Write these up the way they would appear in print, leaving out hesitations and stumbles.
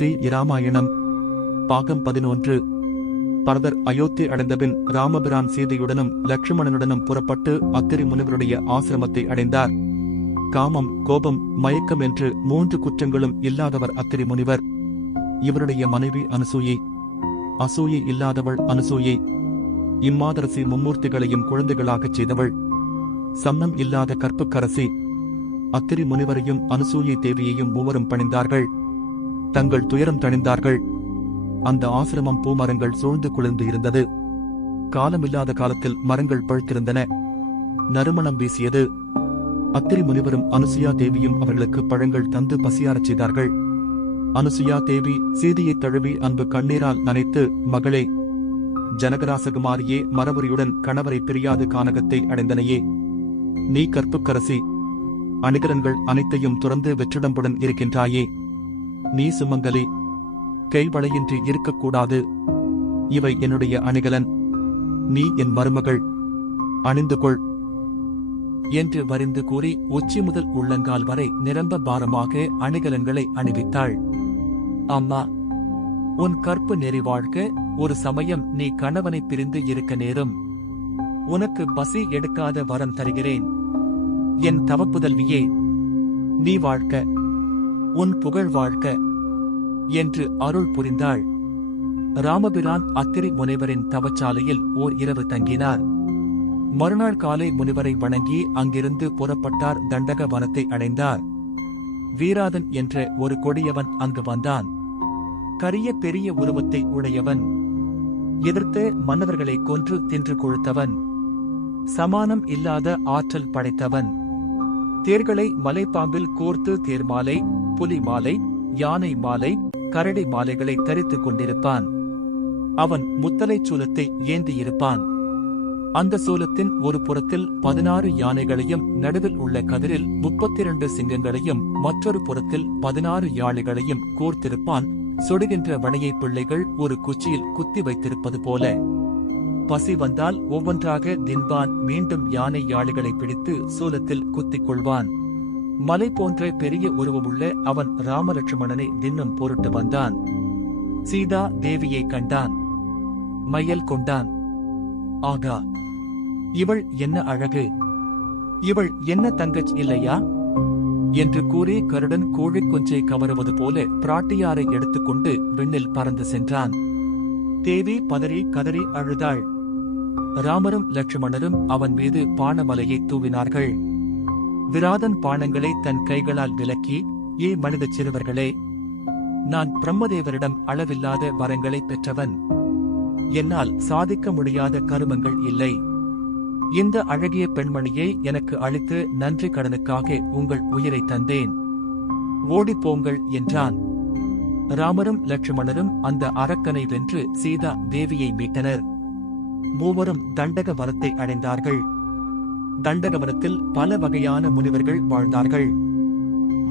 ஸ்ரீ இராமாயணம் பாகம் 11. பரதர் அயோத்தி அடைந்தபின் ராமபிரான் சீதையுடனும் லட்சுமணனுடனும் புறப்பட்டு அத்திரி முனிவருடைய ஆசிரமத்தை அடைந்தார். காமம், கோபம், மயக்கம் என்று 3 குற்றங்களும் இல்லாதவர் அத்திரி முனிவர். இவருடைய மனைவி அனுசூயை. அசூயை இல்லாதவள் அனுசூயை. இம்மாதரசி மும்மூர்த்திகளையும் குழந்தைகளாகச் செய்தவள். சம்னம் இல்லாத கற்புக்கரசி. அத்திரி முனிவரையும் அனுசூயை தேவியையும் மூவரும் பணிந்தார்கள். தங்கள் துயரம் தணிந்தார்கள். அந்த ஆசிரமம் பூமரங்கள் சூழ்ந்து குளிர்ந்து இருந்தது. காலமில்லாத காலத்தில் மரங்கள் பழுத்திருந்தன. நறுமணம் வீசியது. அத்திரி முனிவரும் அனுசுயா தேவியும் அவர்களுக்கு பழங்கள் தந்து பசியாரச் செய்தார்கள். அனுசுயா தேவி சீதையைத் தழுவி அன்பு கண்ணீரால் நனைத்து, மகளே, ஜனகராசகுமாரியே, மரபுரியுடன் கணவரை பிரியாது கானகத்தை அடைந்தனையே, நீ கற்புக்கரசி, அணிகலன்கள் அனைத்தையும் துறந்து வெற்றிடம்புடன் இருக்கின்றாயே, நீ சுமங்கலி, கைவளையின்றி இருக்கக்கூடாது, இவை என்னுடைய அணிகலன், நீ என் மருமகள், அணிந்து கொள் என்று வரிந்து கூறி உச்சி முதல் உள்ளங்கால் வரை நிரம்ப பாரமாக அணிகலன்களை அணிவித்தாள். அம்மா, உன் கற்பு நெறி வாழ்க்க ஒரு சமயம் நீ கணவனை பிரிந்து இருக்க நேரும். உனக்கு பசி எடுக்காத வரம் தருகிறேன். என் தவப்புதல்வியே, நீ வாழ்க்க, உன் புகழ் வாழ்க்க என்று அருள் புரிந்தாள். ராமபிரான் அத்திரி முனிவரின் தவச்சாலையில் ஓர் இரவு தங்கினார். மறுநாள் காலை முனிவரை வணங்கி அங்கிருந்து புறப்பட்டார். தண்டக வனத்தை அடைந்தார். வீராதன் என்ற ஒரு கொடியவன் அங்கு வந்தான். கரிய பெரிய உருவத்தை உடையவன். எதிர்த்து மன்னவர்களை கொன்று தின்று கொழுத்தவன். சமானம் இல்லாத ஆற்றல் படைத்தவன். தேர்களை மலைப்பாம்பில் கோர்த்து தேர்மாலை, புலி மாலை, யானை மாலை, கரடி மாலைகளை தரித்துக் கொண்டிருப்பான். அவன் முத்தலைச் சூலத்தை ஏந்தியிருப்பான். அந்த சூலத்தின் ஒரு புறத்தில் 16 யானைகளையும் நடுவில் உள்ள கதிரில் 32 சிங்கங்களையும் மற்றொரு புறத்தில் 16 யாழைகளையும் கோர்த்திருப்பான். சொடுகின்ற வணையை பிள்ளைகள் ஒரு குச்சியில் குத்தி வைத்திருப்பது போல. பசி வந்தால் ஒவ்வொன்றாக தின்பான். மீண்டும் யானை யாழைகளை பிடித்து சூலத்தில் குத்திக் கொள்வான். மலை போன்ற பெரிய உருவமுள்ள அவன் ராமலட்சுமணனை தின்னும் பொருட்டு வந்தான். சீதா தேவியை கண்டான். மையல் கொண்டான். ஆகா, இவள் என்ன அழகு! இவள் என்ன தங்கச் இல்லையா என்று கூறி கருடன் கோழி குஞ்சை கவருவது போல பிராட்டியாரை எடுத்துக்கொண்டு விண்ணில் பறந்து சென்றான். தேவி பதறி கதறி அழுதாள். ராமரும் லட்சுமணரும் அவன் மீது பானமலையை தூவினார்கள். விராதன் பானங்களை தன் கைகளால் விலக்கி, ஏ மனித சிறுவர்களே, நான் பிரம்மதேவரிடம் அளவில்லாத வரங்களை பெற்றவன். என்னால் சாதிக்க முடியாத கருமங்கள் இல்லை. இந்த அழகிய பெண்மணியை எனக்கு அளித்து நன்றி கடனுக்காக உங்கள் உயிரை தந்தேன். ஓடிப்போங்கள் என்றான். ராமரும் லட்சுமணரும் அந்த அரக்கனை வென்று சீதா தேவியை மீட்டனர். மூவரும் தண்டக வனத்தை அடைந்தார்கள். தண்டகவனத்தில் பல வகையான முனிவர்கள் வாழ்ந்தார்கள்.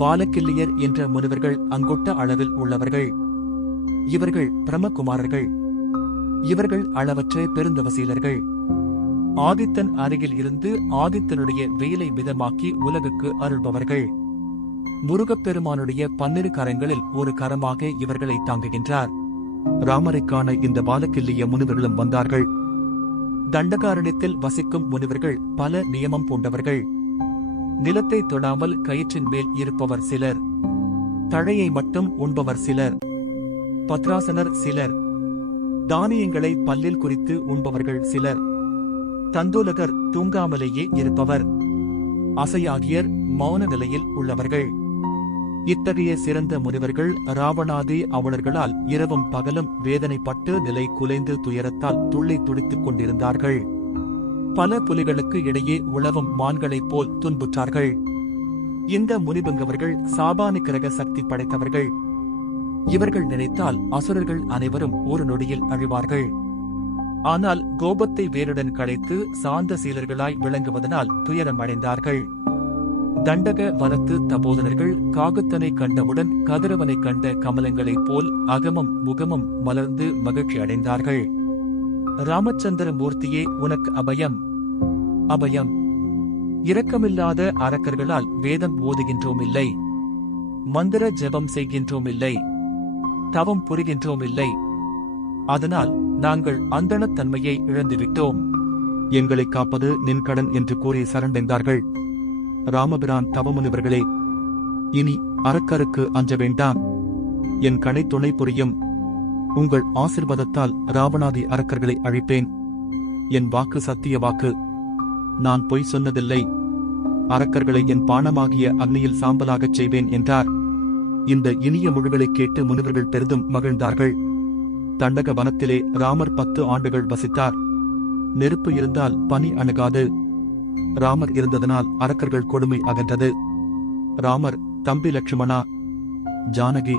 வாலக்கிள்ளியர் என்ற முனிவர்கள் அங்கொட்ட அளவில் உள்ளவர்கள். இவர்கள் பிரம்மகுமாரர்கள். இவர்கள் அளவற்ற பெருந்தவசீலர்கள். ஆதித்தன் அருகில் இருந்து ஆதித்தனுடைய வெயிலை மிதமாக்கி உலகுக்கு அருள்பவர்கள். முருகப்பெருமானுடைய 12 கரங்களில் ஒரு கரமாக இவர்களை தாங்குகின்றார். ராமரைக் காண இந்த வாலக்கிள்ளிய முனிவர்களும் வந்தார்கள். தண்டகாரண்யத்தில் வசிக்கும் முனிவர்கள் பல நியமம் பூண்டவர்கள். நிலத்தை தொடாமல் கயிற்றின் மேல் இருப்பவர் சிலர். தழையை மட்டும் உண்பவர் சிலர். பத்ராசனர் சிலர். தானியங்களை பல்லில் குறித்து உண்பவர்கள் சிலர். தந்துலகர் தூங்காமலேயே இருப்பவர். அசையாகியர் மௌன நிலையில் உள்ளவர்கள். இத்தகைய சிறந்த முனிவர்கள் ராவணாதி அவலர்களால் இரவும் பகலும் வேதனைப்பட்டு நிலை குலைந்து துயரத்தால் துள்ளி துடித்துக் கொண்டிருந்தார்கள். பல புலிகளுக்கு இடையே உழவும் மான்களைப் போல் துன்புற்றார்கள். இந்த முனிபங்கவர்கள் சாபானிக்கிரக சக்தி படைத்தவர்கள். இவர்கள் நினைத்தால் அசுரர்கள் அனைவரும் ஒரு நொடியில் அழிவார்கள். ஆனால் கோபத்தை வேருடன் களைத்து சாந்த சீலர்களாய் விளங்குவதனால் துயரம் அடைந்தார்கள். தண்டக வனத்து தபோதனர்கள் காகுத்தனை கண்டவுடன் கதிரவனை கண்ட கமலங்களைப் போல் அகமும் முகமும் மலர்ந்து மகிழ்ச்சி அடைந்தார்கள். ராமச்சந்திர மூர்த்தியே, உனக்கு அபயம், அபயம். இரக்கமில்லாத அரக்கர்களால் வேதம் ஓதுகின்றோமில்லை, மந்திர ஜெபம் செய்கின்றோமில்லை. தவம் புரிகின்றோம் இல்லை. அதனால் நாங்கள் அந்தணத் தன்மையை இழந்துவிட்டோம். எங்களை காப்பது நின் கடன் என்று கூறி சரண்டைந்தார்கள். ராமபிரான் தவமுனிவர்களே, இனி அரக்கருக்கு அஞ்ச வேண்டாம். என் கணை துணை புரியும். உங்கள் ஆசிர்வாதத்தால் ராவணாதி அரக்கர்களை அழிப்பேன். என் வாக்கு சத்திய வாக்கு. நான் பொய் சொன்னதில்லை. அரக்கர்களை என் பானமாகிய அக்னியில் சாம்பலாகச் செய்வேன் என்றார். இந்த இனிய மொழிகளைக் கேட்டு முனிவர்கள் பெரிதும் மகிழ்ந்தார்கள். தண்டக வனத்திலே ராமர் 10 ஆண்டுகள் வசித்தார். நெருப்பு இருந்தால் பனி அணுகாது. ராமர் இருந்ததனால் அரக்கர்கள் கொடுமை அகன்றது. ராமர், தம்பி லட்சுமணா, ஜானகி,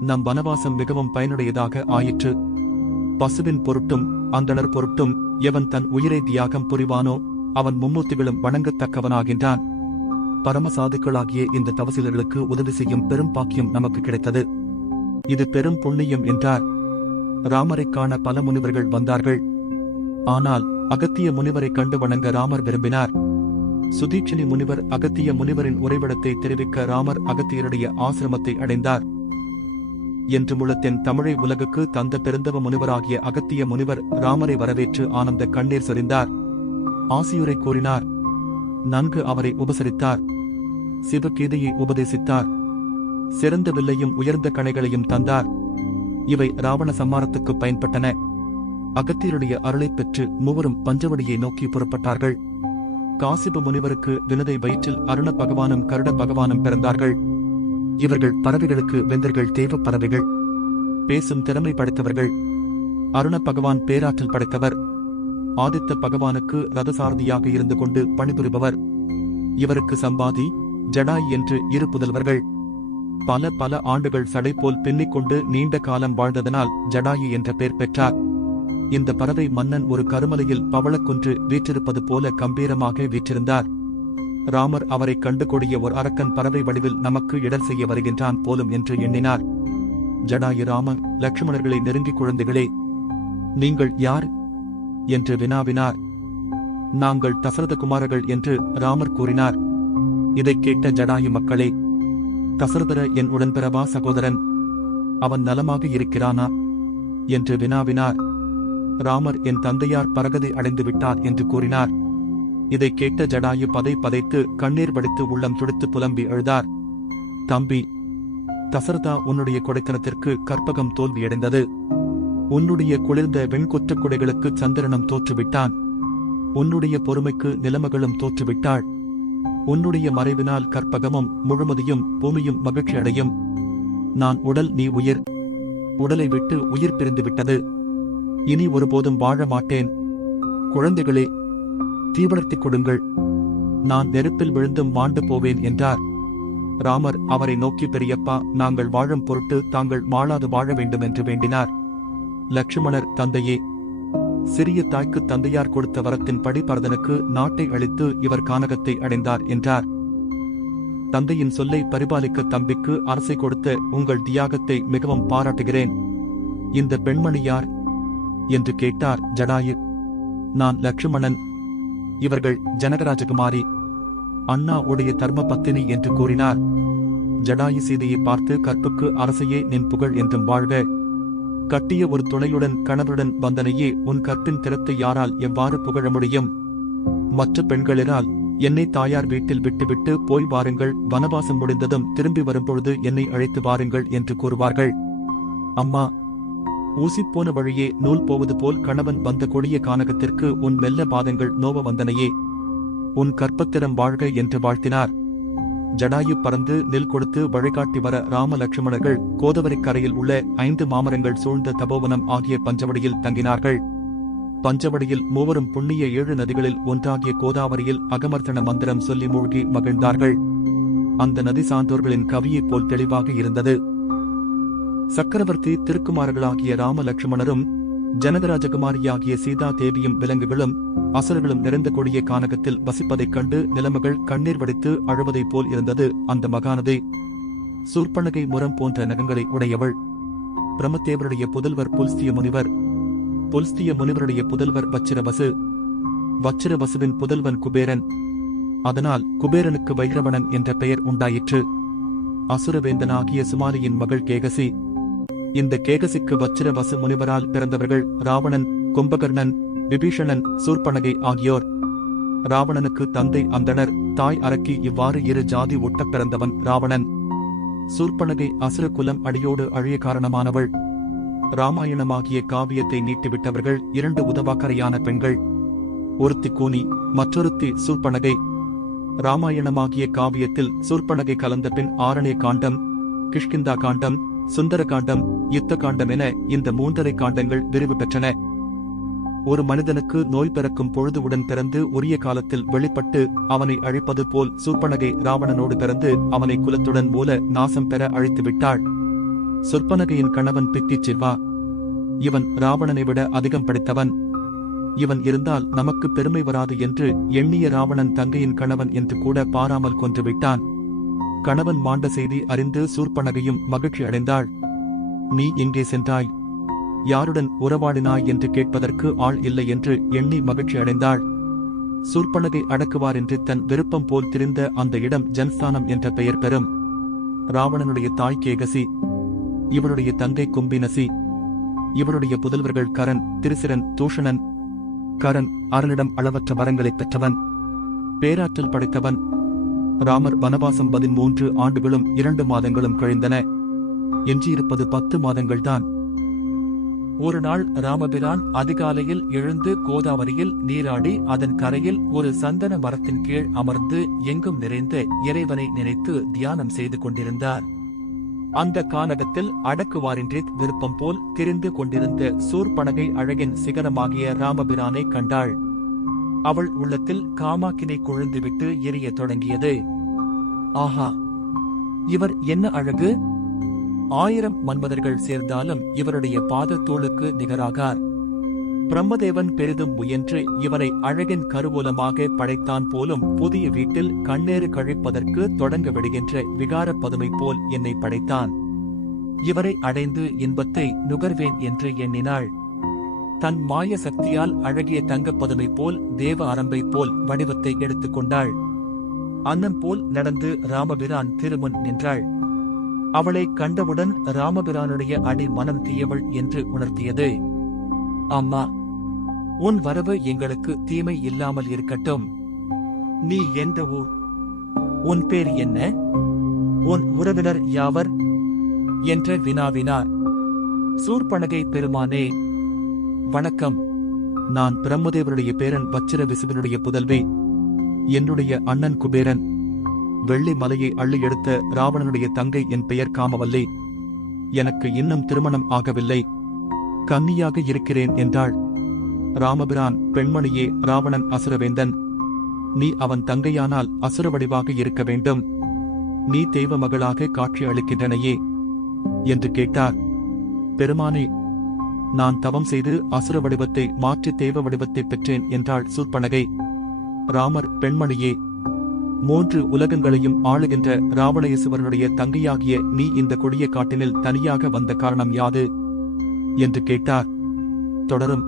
நம் வனவாசம் மிகவும் பயனுடையதாக ஆயிற்று. பசுவின் பொருட்டும் அந்தணர் பொருட்டும் எவன் தன் உயிரை தியாகம் புரிவானோ அவன் மும்மூர்த்திகளும் வணங்கத்தக்கவனாகின்றான். பரமசாதுக்களாகிய இந்த தவசீலர்களுக்கு உதவி செய்யும் பெரும் பாக்கியம் நமக்கு கிடைத்தது. இது பெரும் புண்ணியம் என்றார். ராமரைக் காண பல முனிவர்கள் வந்தார்கள். ஆனால் அகத்திய முனிவரை கண்டு வணங்க ராமர் விரும்பினார். சுதீட்சினி முனிவர் அகத்திய முனிவரின் உறைவிடத்தை தெரிவிக்க ராமர் அகத்தியருடைய ஆசிரமத்தை அடைந்தார். என்று முழத்தென் தமிழை உலகுக்கு தந்த பெருந்தவ முனிவராகிய அகத்திய முனிவர் ராமரை வரவேற்று ஆனந்த கண்ணீர் சொரிந்தார். ஆசியுரை கூறினார். நன்கு அவரை உபசரித்தார். சிவகீதையை உபதேசித்தார். சிறந்த வில்லையும் உயர்ந்த கணைகளையும் தந்தார். இவை ராவண சம்மாரத்துக்கு பயன்பட்டன. அகத்தியருடைய அருளைப் பெற்று மூவரும் பஞ்சவடியை நோக்கி புறப்பட்டார்கள். காசிப முனிவருக்கு வினதை வயிற்றில் அருண பகவானும் கருட பகவானும் பிறந்தார்கள். இவர்கள் பறவைகளுக்கு வெந்தர்கள் தேவ பறவைகள். பேசும் திறமை படைத்தவர்கள். அருண பகவான் பேராற்றல் படைத்தவர். ஆதித்த பகவானுக்கு ரதசாரதியாக இருந்து கொண்டு பணிபுரிபவர். இவருக்கு சம்பாதி, ஜடாய் என்று 2 புதல்வர்கள். பல பல ஆண்டுகள் சடை போல் பின்னிக்கொண்டு நீண்ட காலம் வாழ்ந்ததனால் ஜடாயு என்ற பெயர் பெற்றார். இந்த பறவை மன்னன் ஒரு கருமலையில் பவளக்குன்று வீற்றிருப்பது போல கம்பீரமாக வீற்றிருந்தார். ராமர் அவரை கண்டு கொடிய ஒரு அரக்கன் பறவை வடிவில் நமக்கு இடர் செய்ய வருகின்றான் போலும் என்று எண்ணினார். ஜடாயு ராமன் லட்சுமணர்களை நெருங்கி, குழந்தைகளே, நீங்கள் யார் என்று வினாவினார். நாங்கள் தசரதகுமாரர்கள் என்று ராமர் கூறினார். இதைக் கேட்ட ஜடாயு, மக்களே, தசரதர என் உடன்பிறவா சகோதரன், அவன் நலமாக இருக்கிறானா என்று வினாவினார். ராமர், என் தந்தையார் பரகதி அடைந்து விட்டார் என்று கூறினார். இதைக் கேட்ட ஜடாயு பதை பதைத்து கண்ணீர் வடித்து உள்ளம் துடித்து புலம்பி எழுதார். தம்பி தசரதா, உன்னுடைய கொடைத்தனத்திற்கு கற்பகம் தோல்வியடைந்தது. உன்னுடைய குளிர்ந்த வெண்கொற்றக் குடைகளுக்கு சந்திரனும் தோற்றுவிட்டான். உன்னுடைய பொறுமைக்கு நிலமகளும் தோற்றுவிட்டாள். உன்னுடைய மறைவினால் கற்பகமும் முழுமதியும் பூமியும் மகிழ்ச்சி அடையும். நான் உடல், நீ உயிர். உடலை விட்டு உயிர் பிரிந்து விட்டது. இனி ஒருபோதும் வாழ மாட்டேன். குழந்தைகளே, தீவளர்த்திக் கொடுங்கள். நான் நெருப்பில் விழுந்தும் மாண்டு போவேன் என்றார். ராமர் அவரை நோக்கி, பெரியப்பா, நாங்கள் வாழும் பொருட்டு தாங்கள் மாளாது வாழ வேண்டும் என்று வேண்டினார். லட்சுமணர், தந்தையே, சிறிய தாய்க்கு தந்தையார் கொடுத்த வரத்தின்படி பரதனுக்கு நாட்டை அளித்து இவர் கானகத்தை அடைந்தார் என்றார். தந்தையின் சொல்லை பரிபாலிக்க தம்பிக்கு அரசை கொடுத்த உங்கள் தியாகத்தை மிகவும் பாராட்டுகிறேன். இந்த பெண்மணி யார் என்று கேட்டார் ஜடாயு. நான் லட்சுமணன். இவர்கள் ஜனகராஜகுமாரி, அண்ணா உடைய தர்ம பத்தினி என்று கூறினார். ஜடாயு சீதையை பார்த்து, கற்புக்கு அரசையே நின் புகழ் என்றும் வாழ்க. கட்டிய ஒரு துணையுடன் கணவருடன் வந்தனையே உன் கற்பின் திறத்தை யாரால் எவ்வாறு புகழ முடியும்? மற்ற பெண்களிரால் என்னை தாயார் வீட்டில் விட்டுவிட்டு போய் வாருங்கள், வனவாசம் முடிந்ததும் திரும்பி வரும்பொழுது என்னை அழைத்து வாருங்கள் என்று கூறுவார்கள். அம்மா, ஊசிப்போன வழியே நூல் போவது போல் கணவன் வந்த கொடிய கானகத்திற்கு உன் மெல்ல பாதங்கள் நோவ வந்தனையே, உன் கற்பத்திரம் வாழ்க என்று வாழ்த்தினார். ஜடாயு பறந்து நெல் கொடுத்து வழிகாட்டி வர ராம லட்சுமணர்கள் கோதாவரி கரையில் உள்ள 5 மாமரங்கள் சூழ்ந்த தபோவனம் ஆகிய பஞ்சவடியில் தங்கினார்கள். பஞ்சவடியில் மூவரும் புண்ணிய 7 நதிகளில் ஒன்றாகிய கோதாவரியில் அகமர்த்தன மந்திரம் சொல்லி மூழ்கி மகிழ்ந்தார்கள். அந்த நதி சான்றோர்களின் கவியைப் போல் தெளிவாக இருந்தது. சக்கரவர்த்தி திருக்குமாரர்களாகிய ராம லட்சுமணரும் ஜனகராஜகுமாரியாகிய சீதா தேவியும் விலங்குகளும் அசுரர்களும் நிறைந்த கொடிய கானகத்தில் வசிப்பதைக் கண்டு நிலைமைகள் கண்ணீர் வடித்து அழுவதைப் போல் இருந்தது. அந்த மகாநதி சூர்பனகை முரம் போன்ற நகங்களை உடையவள். பிரம்மதேவருடைய புதல்வர் புல்ஸ்திய முனிவர். புல்ஸ்திய முனிவருடைய புதல்வர் வச்சிரவசு. வச்சிரவசுவின் புதல்வன் குபேரன். அதனால் குபேரனுக்கு வைரவணன் என்ற பெயர் உண்டாயிற்று. அசுரவேந்தனாகிய சுமாலியின் மகள் கேகசி. இந்த கேகசிக்கு வச்சிர வசு முனிவரால் பிறந்தவர்கள் ராவணன், கும்பகர்ணன், விபீஷணன், சூர்பனகை ஆகியோர். ராவணனுக்கு தந்தை அந்தணர், தாய் அரக்கி. இவ்வாறு இரு ஜாதி ஒட்டப் பிறந்தவன் ராவணன். சூர்பனகை அசுர குலம் அடியோடு அழிய காரணமானவள். ராமாயணமாகிய காவியத்தை நீட்டிவிட்டவர்கள் 2 உதவாக்கரையான பெண்கள். ஒருத்தி கூனி, மற்றொருத்தி சூர்பனகை. ராமாயணமாகிய காவியத்தில் சூர்பனகை கலந்த பின் ஆரண்ய காண்டம், கிஷ்கிந்தா காண்டம், சுந்தர காண்டம், யுத்த காண்டம் என இந்த 3 காண்டங்கள் விரிவு பெற்றன. ஒரு மனிதனுக்கு நோய் பிறக்கும் பொழுதுவுடன் பிறந்து உரிய காலத்தில் வெளிப்பட்டு அவனை அழிப்பது போல் சூர்பனகை ராவணனோடு பிறந்து அவனை குலத்துடன் மூல நாசம் பெற அழித்துவிட்டாள். சூர்பனகையின் கணவன் பித்திச்சிவா. இவன் ராவணனை விட அதிகம் படித்தவன். இவன் இருந்தால் நமக்கு பெருமை வராது என்று எண்ணிய ராவணன் தங்கையின் கணவன் என்று கூட பாராமல் கொன்றுவிட்டான். கணவன் மாண்ட செய்தி அறிந்து சூர்பனகையும் மகிழ்ச்சி அடைந்தாள். நீ எங்கே சென்றாய், யாருடன் உறவாடினாய் என்று கேட்பதற்கு ஆள் இல்லை என்று எண்ணி மகிழ்ச்சி அடைந்தாள். சூர்பனகை அடக்குவார் என்று தன் விருப்பம் போல் திரிந்த அந்த இடம் ஜன்ஸ்தானம் என்ற பெயர் பெறும். ராவணனுடைய தாய் கேகசி. இவளுடைய தங்கை கும்பினசி. இவளுடைய புதல்வர்கள் கரன், திரிசிரன், தூஷணன். கரன் அரணிடம் அளவற்ற வரங்களைப் பெற்றவன், பேராற்றல் படைத்தவன். ராமர் வனவாசம் 13 ஆண்டுகளும் 2 மாதங்களும் கழிந்தன. எஞ்சியிருப்பது 10 மாதங்கள்தான். ஒரு நாள் ராமபிரான் அதிகாலையில் எழுந்து கோதாவரியில் நீராடி அதன் கரையில் ஒரு சந்தன மரத்தின் கீழ் அமர்ந்து எங்கும் நிறைந்த இறைவனை நினைத்து தியானம் செய்து கொண்டிருந்தார். அந்த கானகத்தில் அடக்குவாரின்றி விருப்பம் போல் திரிந்து கொண்டிருந்த சூர்பனகை அழகின் சிகரமாகிய ராமபிரானை கண்டாள். அவள் உள்ளத்தில் காமாக்கினை கொழுந்துவிட்டு எரிய தொடங்கியது. ஆஹா, இவர் என்ன அழகு! 1000 மன்மதர்கள் சேர்ந்தாலும் இவருடைய பாதத்தோளுக்கு நிகராகார். பிரம்மதேவன் பெரிதும் முயன்று இவரை அழகின் கருவூலமாக படைத்தான் போலும் புதிய வீட்டில் கண்ணேறு கழிப்பதற்கு தொடங்க விடுகின்ற விகார பதுமை போல் என்னை படைத்தான். இவரை அடைந்து இன்பத்தை நுகர்வேன் என்று எண்ணினாள். தன் மாய சக்தியால் அழகிய தங்கப்பதுமை போல் தேவ அரம்பை போல் வடிவத்தை எடுத்துக்கொண்டாள். அன்னம் போல் நடந்து ராமபிரான் திருமுன் நின்றாள். அவளை கண்டவுடன் ராமபிரானுடைய அடி மனம் தீயவள் என்று உணர்த்தியது. அம்மா, உன் வரவு எங்களுக்கு தீமை இல்லாமல் இருக்கட்டும். நீ எந்த ஊர்? உன் பேர் என்ன? உன் உறவினர் யாவர்? என்ற வினாவினார். சூர்பனகை பெருமானே, வணக்கம். நான் பிரம்மதேவருடைய பேரன் வச்சிர விசுவனுடைய புதல்வி. என்னுடைய அண்ணன் குபேரன். வெள்ளி மலையை அள்ளி எடுத்த ராவணனுடைய தங்கை. என் பெயர் காமவல்லி. எனக்கு இன்னும் திருமணம் ஆகவில்லை. கன்னியாக இருக்கிறேன் என்றாள். ராமபிரான், பெண்மணியே, ராவணன் அசுரவேந்தன். நீ அவன் தங்கையானால் அசுர வடிவாக இருக்க வேண்டும். நீ தெய்வ மகளாக காட்சி அளிக்கின்றனையே என்று கேட்டார். பெருமானே, நான் தவம் செய்து அசுர வடிவத்தை மாற்றி தெய்வ வடிவத்தை பெற்றேன் என்றாள் சூர்பனகை. ராமர், பெண்மணியே, 3 உலகங்களையும் ஆளுகின்ற ராவணேசுவரனுடைய தங்கையாகிய நீ இந்த கொடிய காட்டினில் தனியாக வந்த காரணம் யாது என்று கேட்டார். தொடரும்.